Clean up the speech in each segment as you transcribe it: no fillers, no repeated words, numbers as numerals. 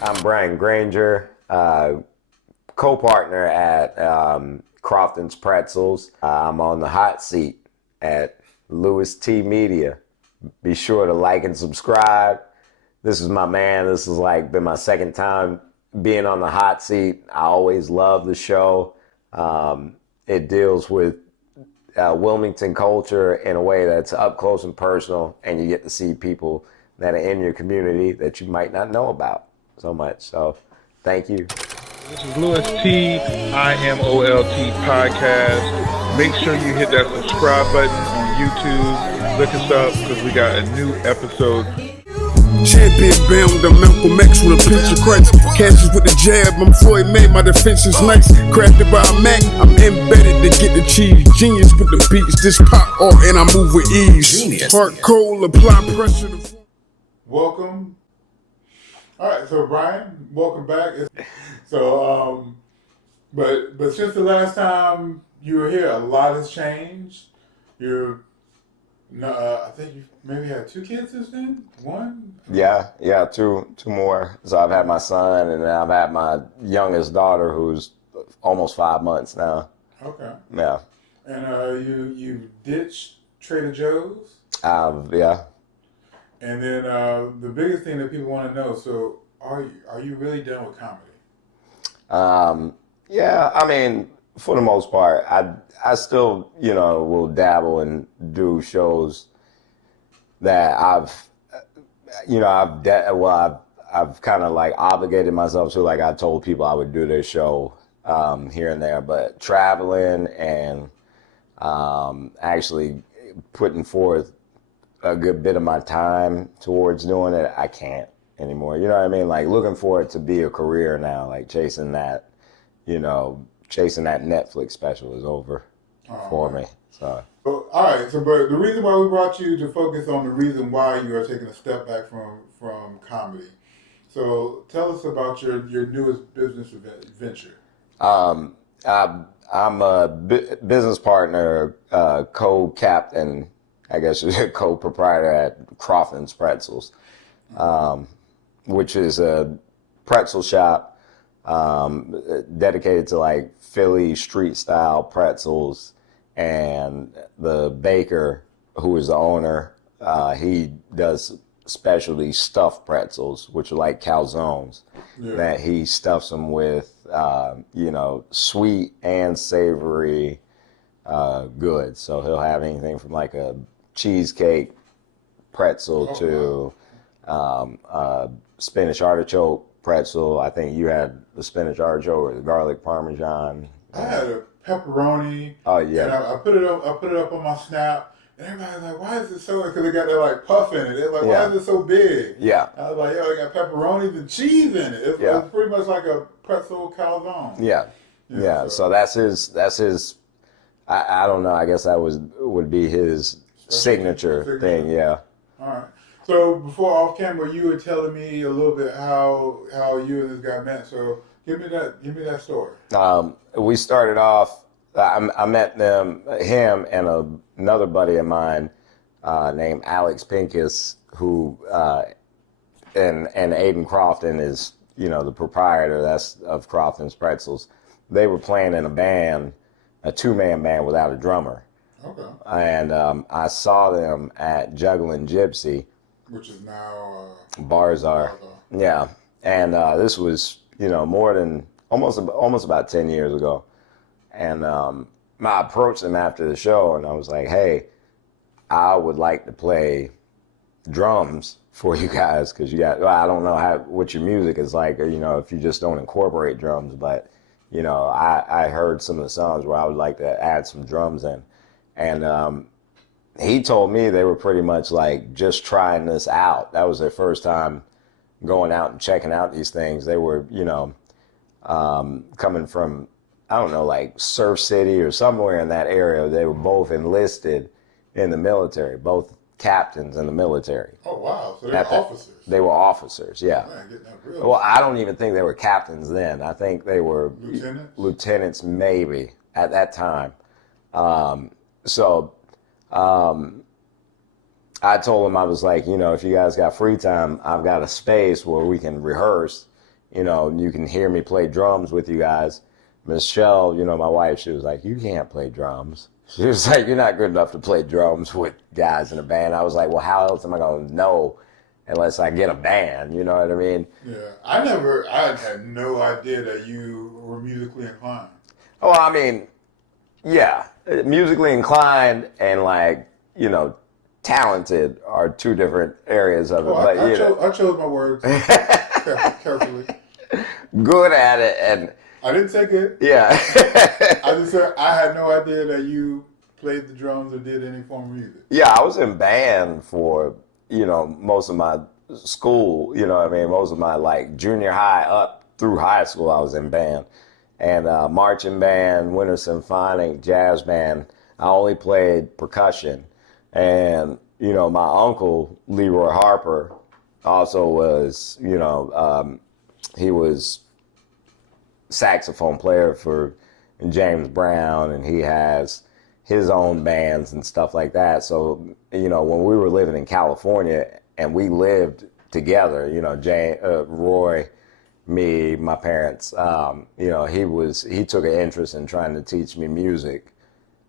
I'm Brian Grainger, co-partner at Croftons Pretzels. I'm on the hot seat at Lewis T Media. Be sure to like and subscribe. This is my man. This has been my second time being on the hot seat. I always love the show. It deals with Wilmington culture in a way that's up close and personal, and you get to see people that are in your community that you might not know about so much. So, thank you. This is Louis T, Imolt podcast. Make sure you hit that subscribe button on YouTube. Look us up because we got a new episode. Champion bound, I'm Malcolm X with a pinch of Christ. Catches with the jab, I'm Floyd May, my defense is nice. Crafted by a Mac, I'm embedded to get the cheese. Genius with the beats, this pop art and I move with ease. Genius. Heart cold, apply pressure to... Welcome. All right, so Brian, welcome back. So, but since the last time you were here, a lot has changed. I think you maybe had 2 kids since then. One. Yeah, two more. So I've had my son, and then I've had my youngest daughter, who's almost 5 months now. Okay. Yeah. And you ditched Trader Joe's. Yeah. And then the biggest thing that people want to know, so are you really done with comedy? Yeah, I mean, for the most part, I still, will dabble and do shows that I've kind of obligated myself to. Like I told people I would do this show here and there, but traveling and actually putting forth a good bit of my time towards doing it, I can't anymore. You know what I mean? Like looking for it to be a career now, like chasing that Netflix special is over for me. So. All right. So, but the reason why we brought you to focus on the reason why you are taking a step back from comedy. So, tell us about your newest business venture. I'm a business partner, co-captain, I guess, co-proprietor at Croftons Pretzels, which is a pretzel shop dedicated to Philly street style pretzels. And the baker, who is the owner, he does specialty stuffed pretzels, which are like calzones. Yeah. That he stuffs them with, sweet and savory goods. So he'll have anything from like a cheesecake pretzel to spinach artichoke pretzel. I think you had the spinach artichoke or the garlic parmesan. I had a pepperoni. Oh yeah. And I put it up on my Snap, and everybody's like, "Why is it so?" Because they got that puff in it. They're like, "Why is it so big?" Yeah. I was like, "Yo, it got pepperoni and cheese in it. It's pretty much like a pretzel calzone." Yeah. So that's his. I don't know. I guess that would be his signature thing. Yeah. All right. So before off camera, you were telling me a little bit how you and this guy met. So give me that story. We started off. I met him and another buddy of mine named Alex Pincus, who and Aiden Crofton is the proprietor of Croftons Pretzels. They were playing in a band, a 2-man band without a drummer. Okay. And I saw them at Juggling Gypsy, which is now Barzar. Yeah, and this was more than almost about 10 years ago. And I approached him after the show, and I was like, "Hey, I would like to play drums for you guys because I don't know what your music is like, or if you just don't incorporate drums, but I heard some of the songs where I would like to add some drums in." And he told me they were pretty much just trying this out. That was their first time going out and checking out these things. They were coming from, I don't know, Surf City or somewhere in that area. They were both enlisted in the military, both captains in the military. Oh, wow. So they were officers. They were officers, yeah. Man, getting that real. Well, I don't even think they were captains then. I think they were lieutenants maybe at that time. I told him, I was like, if you guys got free time, I've got a space where we can rehearse you know, you can hear me play drums with you guys. Michelle, you know, my wife, she was like, you can't play drums. She was like, you're not good enough to play drums with guys in a band. I was like, well, how else am I going to know unless I get a band? You know what I mean? Yeah. I had no idea that you were musically inclined. Oh, I mean, yeah, musically inclined and like, you know, talented are two different areas of it. But, I chose my words carefully. Good at it, and I didn't take it. yeah. I just said I had no idea that you played the drums or did any form of music. Yeah, I was in band for, you know, most of my school, you know what I mean? Most of my like junior high up through high school, I was in band. And marching band, winter symphonic, jazz band. I only played percussion. And, you know, my uncle, Leroy Harper, also was, you know, he was saxophone player for James Brown, and he has his own bands and stuff like that. So, you know, when we were living in California and we lived together, you know, Roy, me, my parents, you know, he took an interest in trying to teach me music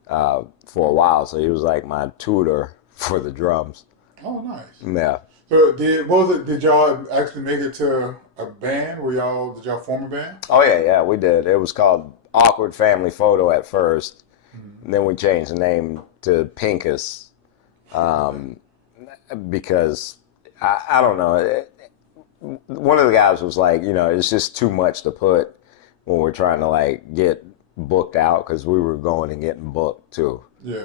for a while. So he was like my tutor for the drums. Oh, nice. Yeah. So did y'all actually make it to a band? Did y'all form a band? Oh yeah, we did. It was called Awkward Family Photo at first. Mm-hmm. Then we changed the name to Pincus, because I don't know. One of the guys was like, you know, it's just too much to put when we're trying to like get booked out, because we were going and getting booked too. Yeah.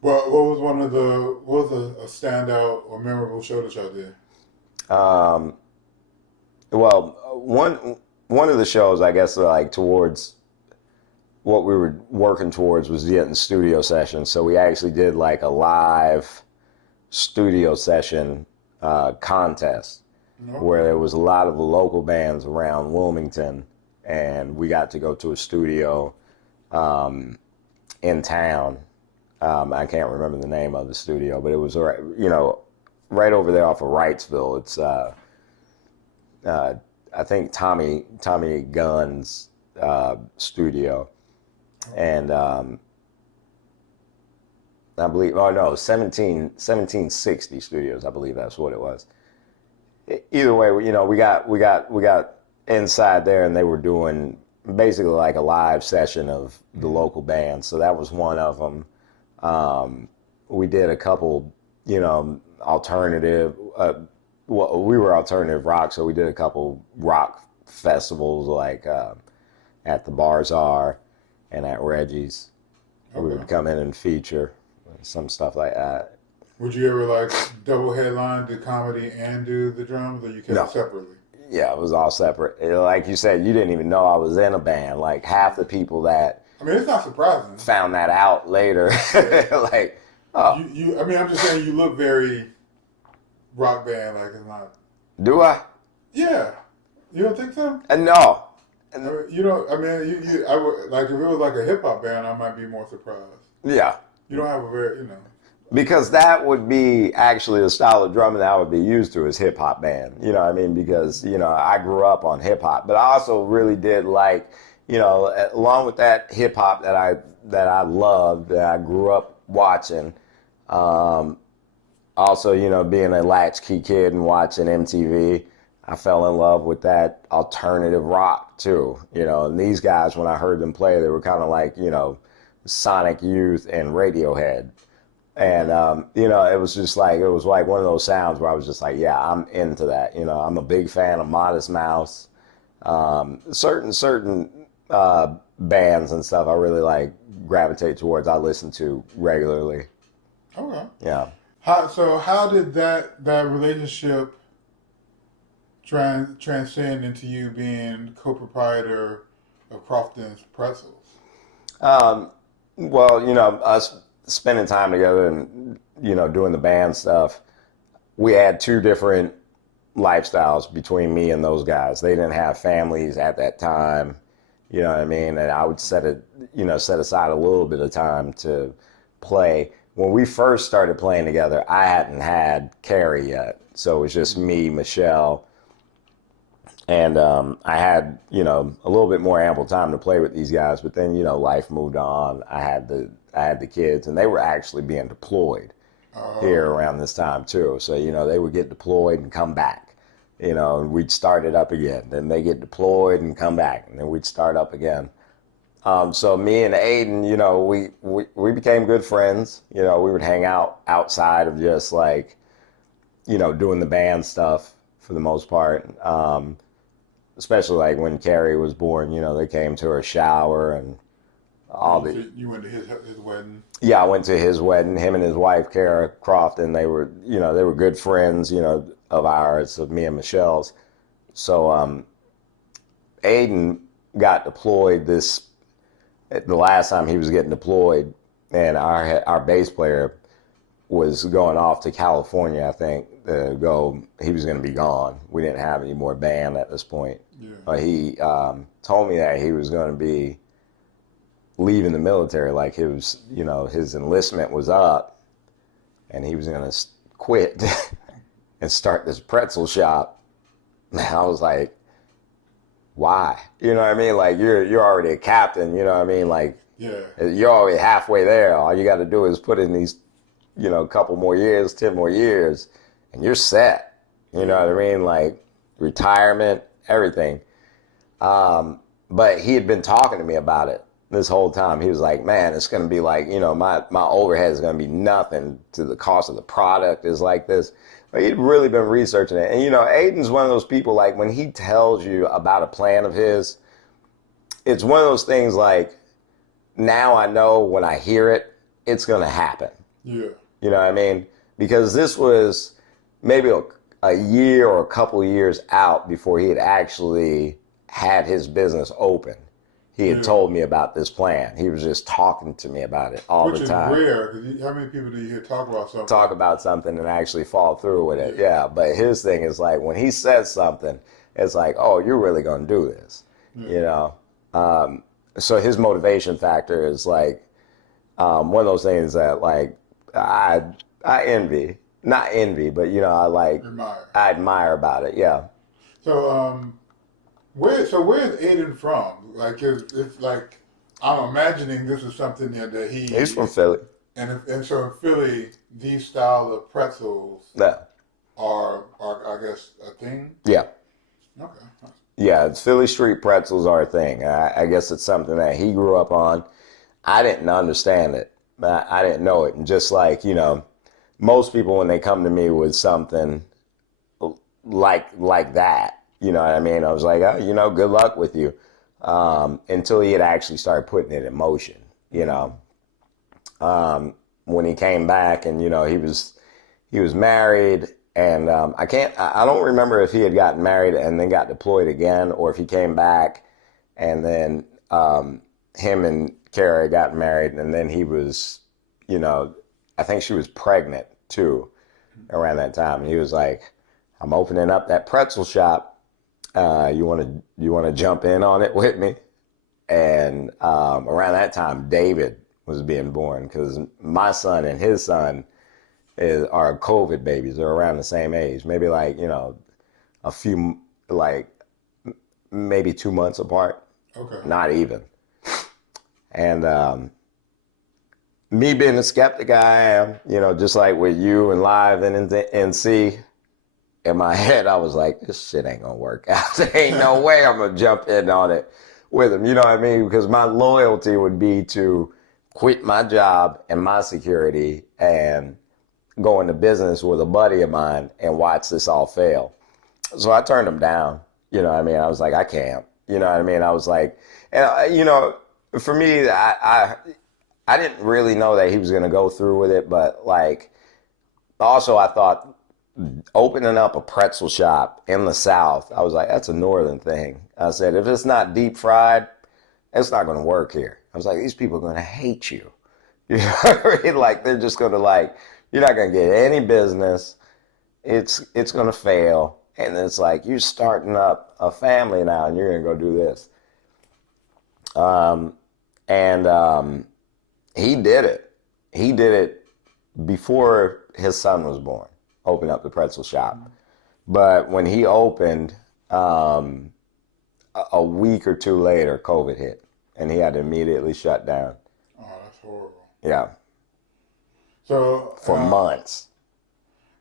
What was a standout or memorable show that y'all did? Well, one of the shows, I guess, like towards what we were working towards was getting studio sessions. So we actually did like a live studio session contest, where there was a lot of the local bands around Wilmington, and we got to go to a studio in town. I can't remember the name of the studio, but it was, you know, right over there off of Wrightsville. It's I think Tommy Gunn's studio, and I believe 1760 Studios. I believe that's what it was. Either way, you know, we got inside there, and they were doing basically like a live session of the local bands. So that was one of them. We did a couple, you know, alternative. Well, we were alternative rock, so we did a couple rock festivals, like at the Bazaar and at Reggie's. Okay. We would come in and feature some stuff like that. Would you ever like double headline, do comedy and do the drums, or you kept it separately? Yeah, it was all separate. Like you said, you didn't even know I was in a band. Like half the people that, I mean, it's not surprising, found that out later. Like, oh, I mean, I'm just saying, you look very rock band, like it's not. Do I? Yeah, you don't think so? No. I mean, you don't. I mean, I would, like, if it was like a hip hop band, I might be more surprised. Yeah. You don't have a very, you know. Because that would be actually the style of drumming that I would be used to, is hip hop band. You know what I mean? Because, you know, I grew up on hip hop, but I also really did like, you know, along with that hip hop that I loved, that I grew up watching. Also, you know, being a latchkey kid and watching MTV, I fell in love with that alternative rock too. You know, and these guys, when I heard them play, they were kind of like, you know, Sonic Youth and Radiohead. And, you know, it was like one of those sounds where I was just like, yeah, I'm into that. You know, I'm a big fan of Modest Mouse. Certain bands and stuff I really like gravitate towards, I listen to regularly. Okay. Yeah. How did that relationship transcend into you being co-proprietor of Croftons Pretzels? Well, you know, us spending time together and, you know, doing the band stuff, we had two different lifestyles between me and those guys. They didn't have families at that time, you know what I mean? And I would set aside a little bit of time to play. When we first started playing together, I hadn't had Carrie yet. So it was just me, Michelle, And I had, you know, a little bit more ample time to play with these guys, but then, you know, life moved on. I had the kids, and they were actually being deployed here around this time too. So, you know, they would get deployed and come back, you know, and we'd start it up again. Then they get deployed and come back, and then we'd start up again. So me and Aiden, you know, we became good friends. You know, we would hang out outside of just like, you know, doing the band stuff for the most part. Especially like when Carrie was born, you know, they came to her shower and all the. You went to his wedding. Yeah, I went to his wedding. Him and his wife, Kara Crofton, they were, you know, they were good friends, you know, of ours, of me and Michelle's. So Aiden got deployed the last time he was getting deployed, and our bass player was going off to California, I think, to go. He was going to be gone. We didn't have any more band at this point. Yeah. He told me that he was going to be leaving the military, like his enlistment was up, and he was going to quit and start this pretzel shop. And I was like, why? You know what I mean? Like, you're already a captain, you know what I mean? Like, yeah, you're already halfway there. All you got to do is put in these, you know, couple more years, 10 more years, and you're set. You know what I mean? Like, retirement, everything. But he had been talking to me about it this whole time. He was like, man, it's going to be like, you know, my overhead is going to be nothing to the cost of the product is like this. But he'd really been researching it. And, you know, Aiden's one of those people, like, when he tells you about a plan of his, it's one of those things like, now I know when I hear it, it's going to happen. Yeah. You know what I mean? Because this was maybe a year or a couple of years out before he had actually had his business open. He had told me about this plan. He was just talking to me about it all the time. Which is rare, because how many people do you hear talk about something? Talk about something and actually fall through with it, yeah. But his thing is like, when he says something, it's like, oh, you're really going to do this, you know? So his motivation factor is like one of those things that, like, I envy. Not envy, but, you know, I admire about it, yeah. So, where's Aiden from? Like, it's like, I'm imagining this is something that he's from Philly. And so in Philly, these style of pretzels are I guess a thing? Yeah. Okay. Yeah, it's Philly street pretzels are a thing. I guess it's something that he grew up on. I didn't understand it. I didn't know it. And just like, you know, most people when they come to me with something like that, you know what I mean? I was like, oh, you know, good luck with you. Until he had actually started putting it in motion, you know. When he came back and, you know, he was married, and I don't remember if he had gotten married and then got deployed again, or if he came back and then him and Kara got married, and then he was, you know, I think she was pregnant too around that time. And he was like, I'm opening up that pretzel shop. You want to jump in on it with me? And around that time, David was being born, because my son and his son are COVID babies. They're around the same age, maybe like, you know, a few, like maybe 2 months apart. Okay. Not even. And me being the skeptic I am, you know, just like with you and Live and NC, in my head, I was like, this shit ain't gonna work out. There ain't no way I'm gonna jump in on it with him. You know what I mean? Because my loyalty would be to quit my job and my security and go into business with a buddy of mine and watch this all fail. So I turned him down. You know what I mean? I was like, I can't. You know what I mean? I was like, and you know, for me, I didn't really know that he was gonna go through with it, but like, also I thought, opening up a pretzel shop in the South, I was like, that's a northern thing. I said, if it's not deep fried, it's not going to work here. I was like, these people are going to hate you. You know what I mean? Like, they're just going to like, you're not going to get any business. It's going to fail. And it's like, you're starting up a family now and you're going to go do this. He did it. He did it before his son was born. Open up the pretzel shop. But when he opened, A week or two later, COVID hit, and he had to immediately shut down. Oh, that's horrible. Yeah. So For months.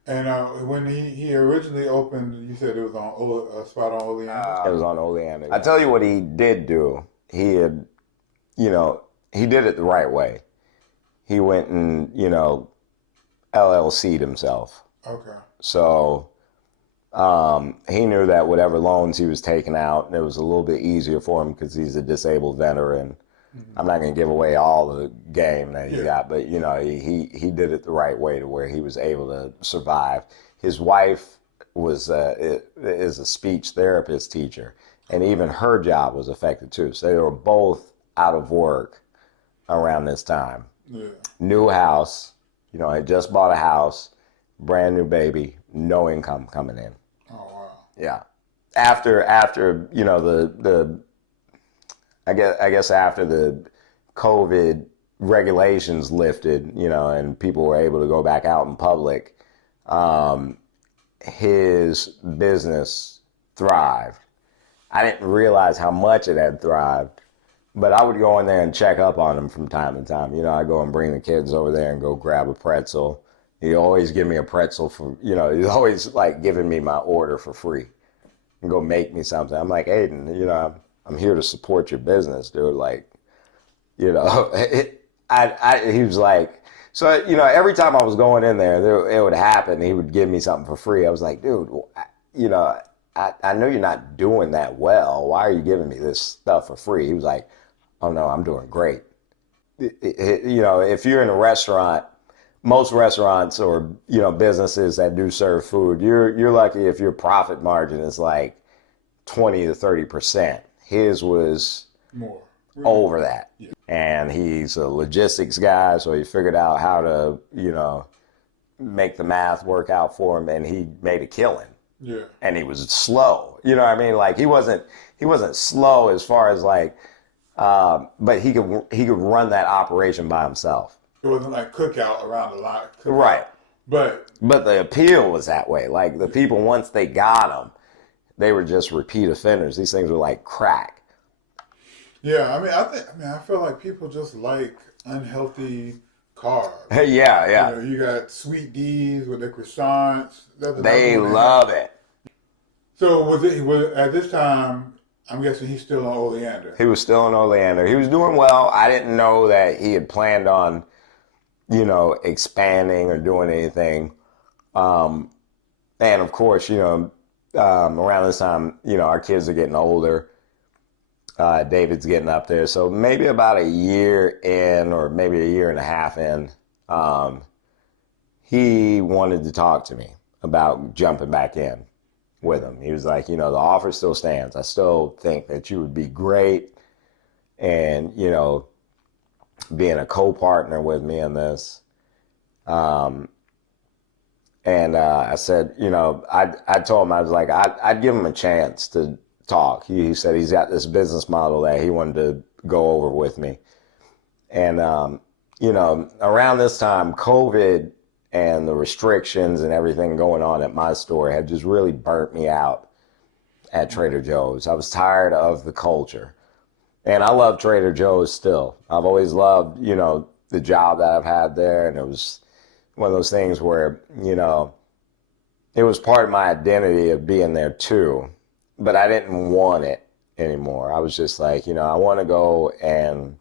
And when he originally opened, you said it was on a spot on Oleander? It was on Oleander. I tell you what he did do. He had, he did it the right way. He went and, LLC'd himself. Okay. So he knew that whatever loans he was taking out, it was a little bit easier for him because he's a disabled veteran. Mm-hmm. I'm not going to give away all the game that he got, but, he did it the right way to where he was able to survive. His wife is a speech therapist teacher, and even her job was affected too. So they were both out of work around this time. Yeah. New house, I just bought a house, brand new baby, no income coming in. Oh, wow. Yeah. After I guess after the COVID regulations lifted, and people were able to go back out in public, his business thrived. I didn't realize how much it had thrived, but I would go in there and check up on him from time to time. I go and bring the kids over there and go grab a pretzel. He'd always give me a pretzel for, he's always like giving me my order for free and go make me something. I'm like, Aiden, I'm here to support your business, dude. Like, he was like, so, every time I was going in there, it would happen. He would give me something for free. I was like, dude, I know you're not doing that well. Why are you giving me this stuff for free? He was like, oh no, I'm doing great. If you're in a restaurant, most restaurants or, businesses that do serve food, you're lucky if your profit margin is like 20 to 30%. His was more over that. Yeah. And he's a logistics guy, so he figured out how to, make the math work out for him, and he made a killing. Yeah. And he was slow. You know what I mean? Like he wasn't slow as far as like but he could run that operation by himself. It wasn't like cookout around the lot. Right. But the appeal was that way. Like the people, once they got them, they were just repeat offenders. These things were like crack. Yeah, I feel like people just like unhealthy carbs. Yeah. You got sweet D's with the croissants. They love it. So was at this time, I'm guessing he's still on Oleander. He was still on Oleander. He was doing well. I didn't know that he had planned on, expanding or doing anything. And of course, around this time, our kids are getting older. David's getting up there. So maybe about a year in, or maybe a year and a half in, he wanted to talk to me about jumping back in with him. He was like, the offer still stands. I still think that you would be great. And, being a co-partner with me in this. And I said, I told him, I was like, I'd give him a chance to talk. He said he's got this business model that he wanted to go over with me. And, around this time, COVID and the restrictions and everything going on at my store had just really burnt me out at Trader Joe's. I was tired of the culture. And I love Trader Joe's still. I've always loved, the job that I've had there. And it was one of those things where, it was part of my identity of being there too. But I didn't want it anymore. I was just like, I want to go and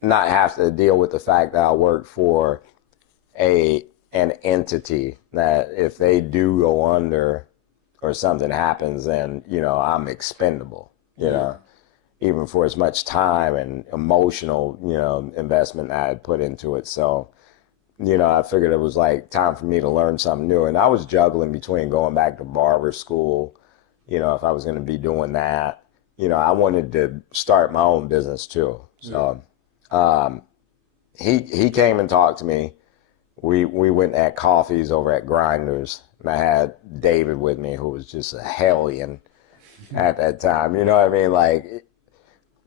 not have to deal with the fact that I work for an entity that if they do go under or something happens, then, I'm expendable, even for as much time and emotional, investment I had put into it. So, I figured it was like time for me to learn something new. And I was juggling between going back to barber school, if I was going to be doing that, I wanted to start my own business too. So, he came and talked to me. We went at coffees over at Grinders, and I had David with me, who was just a hellion at that time. You know what I mean? Like,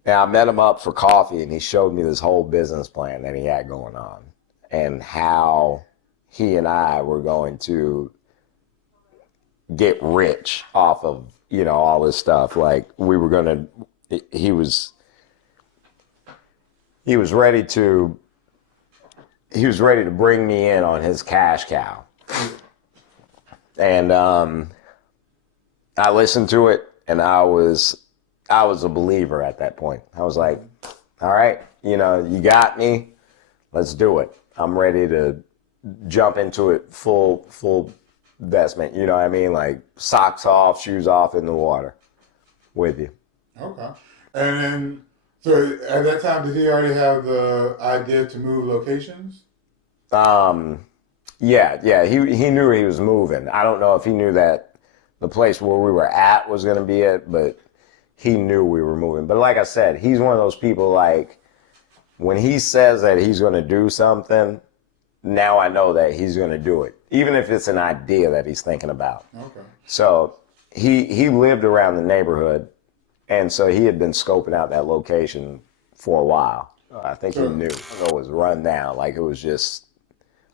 and I met him up for coffee, and he showed me this whole business plan that he had going on, and how he and I were going to get rich off of, you know, all this stuff. Like he was ready to bring me in on his cash cow. And I listened to it, and I was a believer at that point. I was like, all right, you know, you got me. Let's do it. I'm ready to jump into it full investment. You know what I mean? Like socks off, shoes off in the water with you. Okay. And then, so at that time, did he already have the idea to move locations? Yeah. He knew he was moving. I don't know if he knew that the place where we were at was going to be it, but he knew we were moving. But like I said, he's one of those people, like, when he says that he's going to do something, now I know that he's going to do it, even if it's an idea that he's thinking about. Okay. So he lived around the neighborhood, and so he had been scoping out that location for a while. I think he knew it was run down, like it was just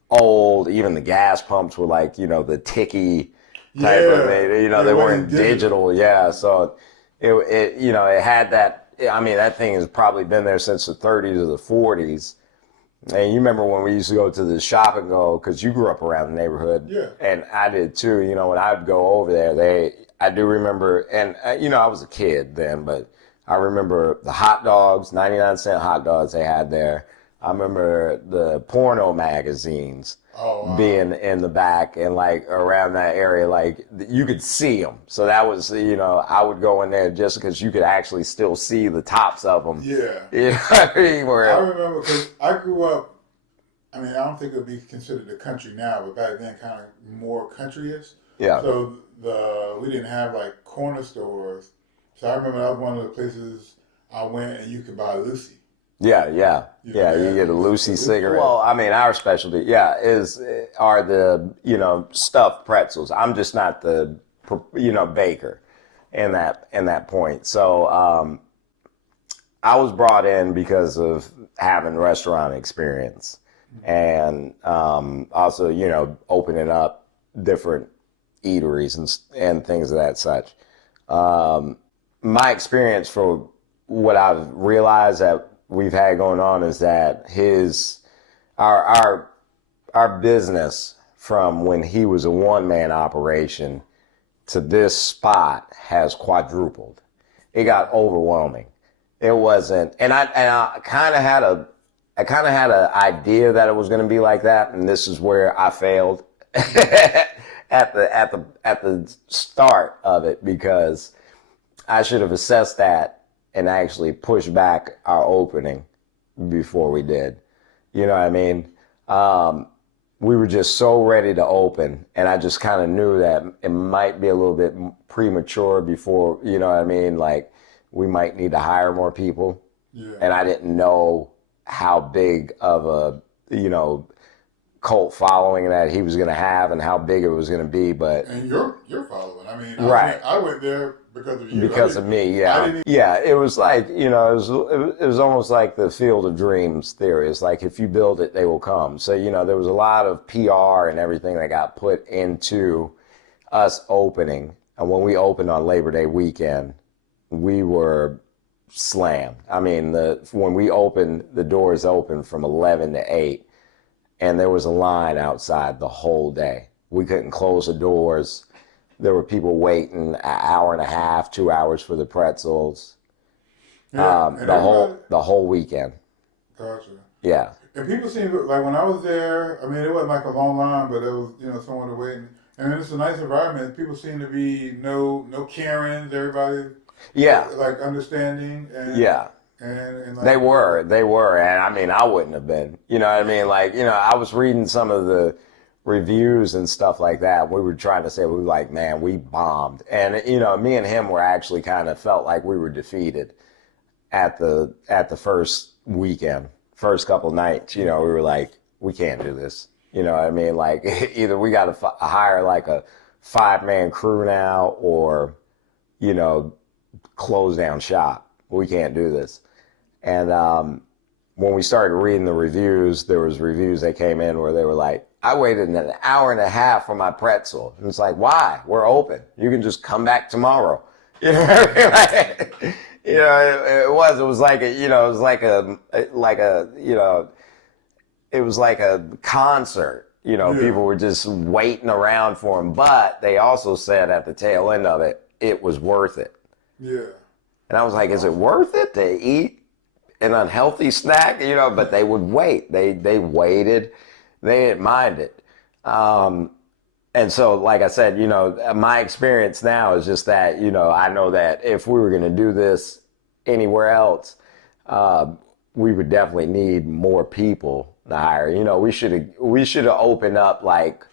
old. Even the gas pumps were like, you know, the ticky type of, you know, they weren't digital. Yeah, so it you know, it had that. I mean, that thing has probably been there since the 30s or the 40s. And you remember when we used to go to the shop and go, because you grew up around the neighborhood. Yeah. And I did too. You know, when I'd go over there, I do remember, and you know, I was a kid then, but I remember the hot dogs, 99-cent hot dogs they had there. I remember the porno magazines being in the back and like around that area, like you could see them. So that was, you know, I would go in there just because you could actually still see the tops of them. Yeah. You know what I mean? I remember because I grew up, I mean, I don't think it would be considered a country now, but back then kind of more country-ish. Yeah. So we didn't have like corner stores. So I remember that was one of the places I went and you could buy Lucy. Yeah. You get a Lucy cigarette. Well, I mean, our specialty, are the, you know, stuffed pretzels. I'm just not the, you know, baker in that point. So I was brought in because of having restaurant experience and also, you know, opening up different eateries and things of that such. My experience for what I've realized that we've had going on is that our business from when he was a one-man operation to this spot has quadrupled. It got overwhelming. It wasn't, and I kind of had an idea that it was going to be like that, and this is where I failed at the start of it, because I should have assessed that and actually pushed back our opening before we did. You know what I mean? We were just so ready to open, and I just kind of knew that it might be a little bit premature before, you know what I mean? Like, we might need to hire more people. Yeah. And I didn't know how big of a, you know, cult following that he was going to have and how big it was going to be. But and your following, I mean, I went there because of you. Because of me, yeah. Yeah, it was like, you know, it was almost like the Field of Dreams theory. It's like, if you build it, they will come. So, you know, there was a lot of PR and everything that got put into us opening. And when we opened on Labor Day weekend, we were slammed. I mean, when we opened, the doors opened from 11 to 8, and there was a line outside the whole day. We couldn't close the doors. There were people waiting an hour and a half, 2 hours for the pretzels. Yeah, the whole weekend. Gotcha. Yeah. And people seem like, when I was there, I mean, it wasn't like a long line, but it was, you know, someone to wait. And it's a nice environment. People seem to be no Karens. Everybody, like understanding. And, yeah. And like, they were, and I mean, I wouldn't have been. You know what I mean? Like, you know, I was reading some of the reviews and stuff like that. We were trying to say, we were like, man, we bombed. And, you know, me and him were actually kind of felt like we were defeated at the first weekend, first couple nights. You know, we were like, we can't do this. You know what I mean? Like, either we got to hire like a 5-man crew now, or, you know, close down shop. We can't do this. And when we started reading the reviews, there was reviews that came in where they were like, I waited an hour and a half for my pretzel. And it's like, why? We're open. You can just come back tomorrow. You know what I mean? Like, you know, it was like a, you know, it was like a, you know, it was like a concert. You know, people were just waiting around for him. But they also said at the tail end of it, it was worth it. Yeah. And I was like, is it worth it to eat an unhealthy snack? You know, but they would wait. They waited. They didn't mind it. And so, like I said, you know, my experience now is just that, you know, I know that if we were going to do this anywhere else, we would definitely need more people to hire. You know, we should have opened up like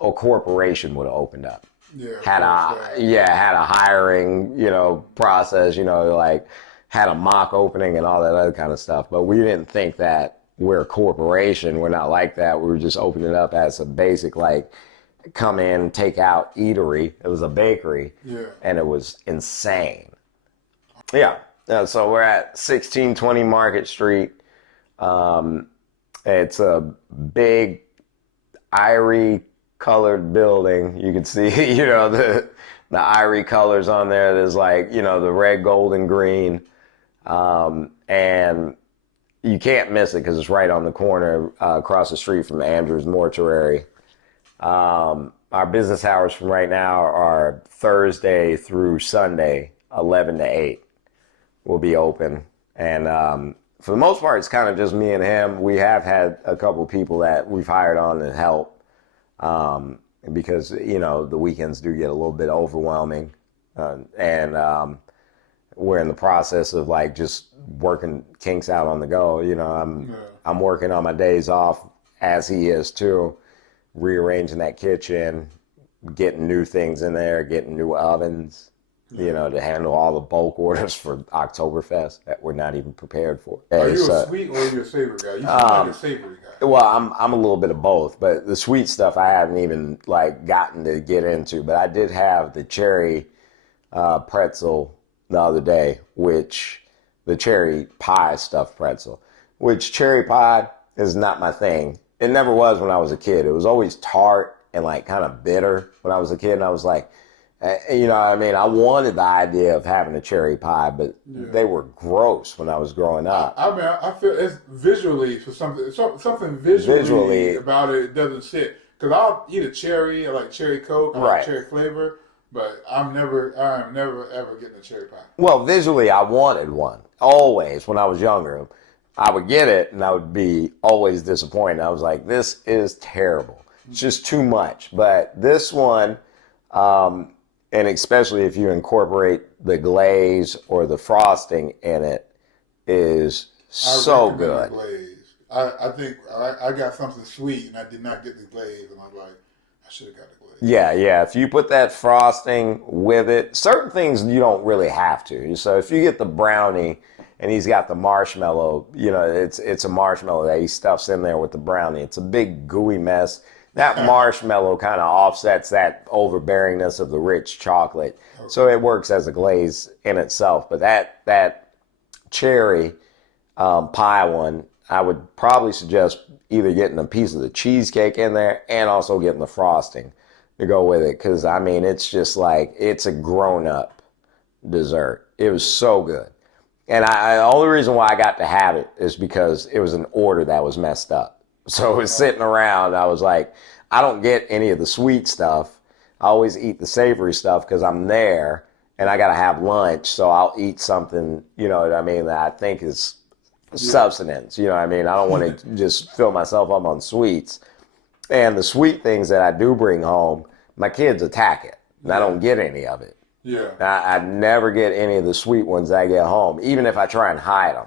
a corporation would have opened up. Yeah. Had a hiring, you know, process, you know, like had a mock opening and all that other kind of stuff. But we didn't think that we're a corporation. We're not like that. We were just opening it up as a basic, like, come in, take out eatery. It was a bakery. Yeah. And it was insane. Yeah. So we're at 1620 Market Street. It's a big ivory colored building. You can see, you know, the ivory colors on there. There's like, you know, the red, gold, and green. And you can't miss it because it's right on the corner across the street from Andrews Mortuary. Our business hours from right now are Thursday through Sunday, 11 to 8. We'll be open. And for the most part, it's kind of just me and him. We have had a couple people that we've hired on to help because, you know, the weekends do get a little bit overwhelming. And we're in the process of like just working kinks out on the go. You know, I'm working on my days off as he is too. Rearranging that kitchen, getting new things in there, getting new ovens, you know, to handle all the bulk orders for Oktoberfest that we're not even prepared for. Are you a sweet or are you a savory guy? You seem like a savory guy. Well, I'm a little bit of both, but the sweet stuff I haven't even like gotten to get into. But I did have the cherry pretzel the other day, which the cherry pie stuffed pretzel, which cherry pie is not my thing. It never was when I was a kid. It was always tart and like kind of bitter when I was a kid. And I was like, you know what I mean? I wanted the idea of having a cherry pie, but they were gross when I was growing up. I mean, I feel it's visually for something visually about it doesn't sit. Because I'll eat a cherry, I like cherry Coke, I like cherry flavor, but I'm never ever getting a cherry pie. Well, visually, I wanted one. Always, when I was younger. I would get it, and I would be always disappointed. I was like, this is terrible. It's just too much. But this one, and especially if you incorporate the glaze or the frosting in it, is so good. Glaze. I think I got something sweet, and I did not get the glaze, and I was like, I should have got the glaze. Yeah. If you put that frosting with it, certain things you don't really have to. So if you get the brownie, and he's got the marshmallow, you know, it's a marshmallow that he stuffs in there with the brownie. It's a big gooey mess. That marshmallow kind of offsets that overbearingness of the rich chocolate. Okay. So it works as a glaze in itself. But that cherry pie one, I would probably suggest either getting a piece of the cheesecake in there and also getting the frosting to go with it. Because, I mean, it's just like, it's a grown-up dessert. It was so good. And the only reason why I got to have it is because it was an order that was messed up. So it was sitting around. I was like, I don't get any of the sweet stuff. I always eat the savory stuff because I'm there and I got to have lunch. So I'll eat something, you know what I mean, that I think is substance. You know what I mean? I don't want to just fill myself up on sweets. And the sweet things that I do bring home, my kids attack it. And I don't get any of it. Yeah. I never get any of the sweet ones that I get home, even if I try and hide them.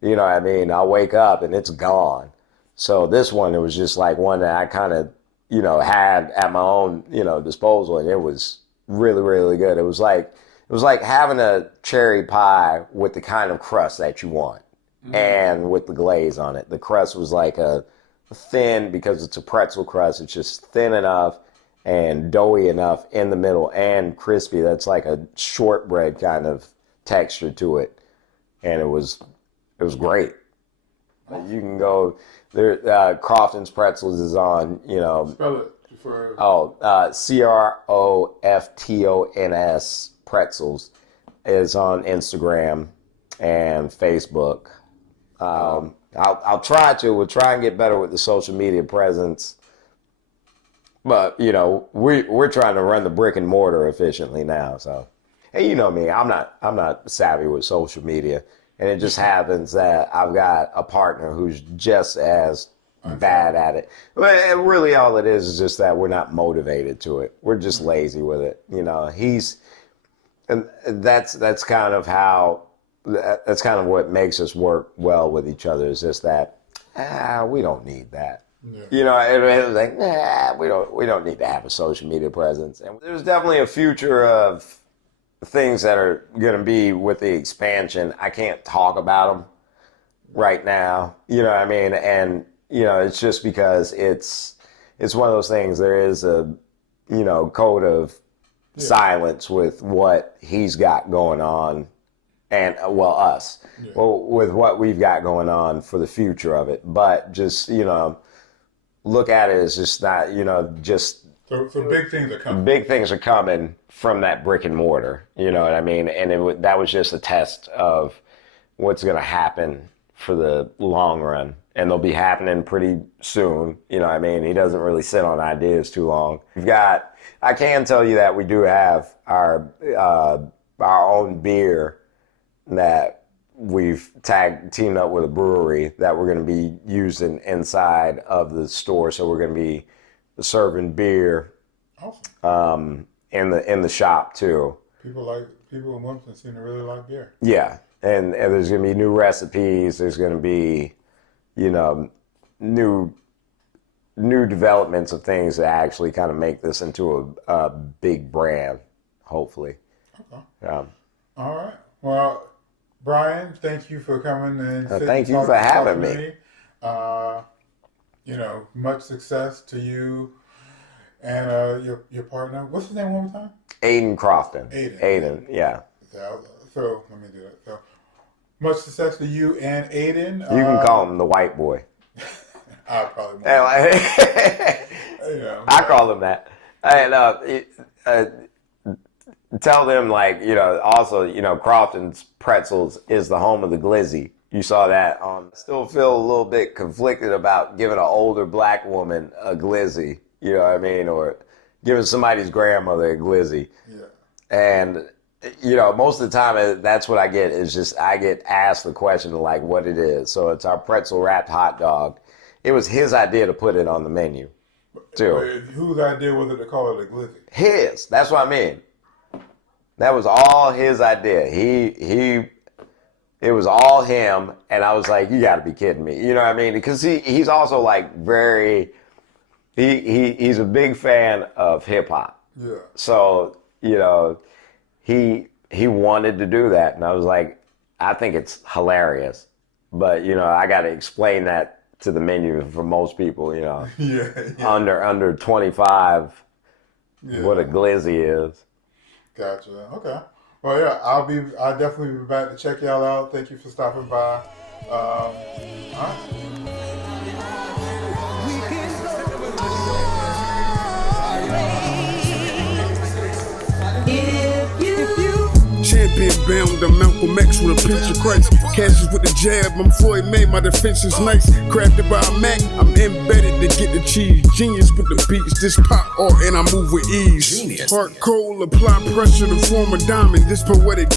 You know what I mean? I'll wake up and it's gone. So this one, it was just like one that I kind of, you know, had at my own, you know, disposal, and it was really, really good. It was like having a cherry pie with the kind of crust that you want, and with the glaze on it. The crust was like a thin, because it's a pretzel crust. It's just thin enough and doughy enough in the middle and crispy. That's like a shortbread kind of texture to it. And it was great. You can go there. Croftons Pretzels is on, you know. Spell it for. Croftons Pretzels is on Instagram and Facebook. We'll try and get better with the social media presence. But, you know, we're trying to run the brick and mortar efficiently now. So, and you know me, I'm not savvy with social media. And it just happens that I've got a partner who's just as bad at it. But really all it is just that we're not motivated to it. We're just lazy with it. You know, and that's kind of what makes us work well with each other, is just that we don't need that. Yeah. You know, it was like, we don't need to have a social media presence. And there's definitely a future of things that are going to be with the expansion. I can't talk about them right now. You know what I mean? And you know, it's just because it's one of those things. There is a, you know, code of silence with what he's got going on, and us, with what we've got going on for the future of it. But just, you know, look at it as just not, you know, just so big things are coming. Big things are coming from that brick and mortar. You know what I mean? And that was just a test of what's going to happen for the long run. And they'll be happening pretty soon. You know what I mean? He doesn't really sit on ideas too long. I can tell you that we do have our own beer that we've teamed up with a brewery that we're going to be using inside of the store. So we're going to be serving beer in the shop too. People in Winston seem to really like beer. Yeah. And there's going to be new recipes. There's going to be, you know, new developments of things that actually kind of make this into a big brand, hopefully. Okay. All right. Well, Brian, thank you for coming and thank you for having me. You know, much success to you and your partner. What's his name one more time? Aiden Crofton. Aiden, yeah. So let me do that. So much success to you and Aiden. You can call him the white boy. I probably I call him that. And tell them, like, you know, also, you know, Croftons Pretzels is the home of the glizzy. You saw that on. Still feel a little bit conflicted about giving an older black woman a glizzy. You know what I mean? Or giving somebody's grandmother a glizzy. Yeah. And you know, most of the time, that's what I get, is just I get asked the question of, like, what it is. So it's our pretzel wrapped hot dog. It was his idea to put it on the menu, too. Whose idea was it to call it a glizzy? His. That's what I mean. That was all his idea. It was all him, and I was like, you got to be kidding me. You know what I mean? Because he's also, like, he's a big fan of hip hop. Yeah. So, you know, he wanted to do that, and I was like, I think it's hilarious, but you know, I got to explain that to the menu for most people, you know, under 25, what a glizzy is. Gotcha. Okay. Well, yeah, I'll definitely be back to check y'all out. Thank you for stopping by. All right. Champion bound, I'm Malcolm X with a pinch of Christ. Cashes with the jab, I'm Floyd May, my defense is nice. Crafted by a Mac, I'm embedded to get the cheese. Genius with the beats, this pop art and I move with ease. Heart cold, apply pressure to form a diamond, this poetic.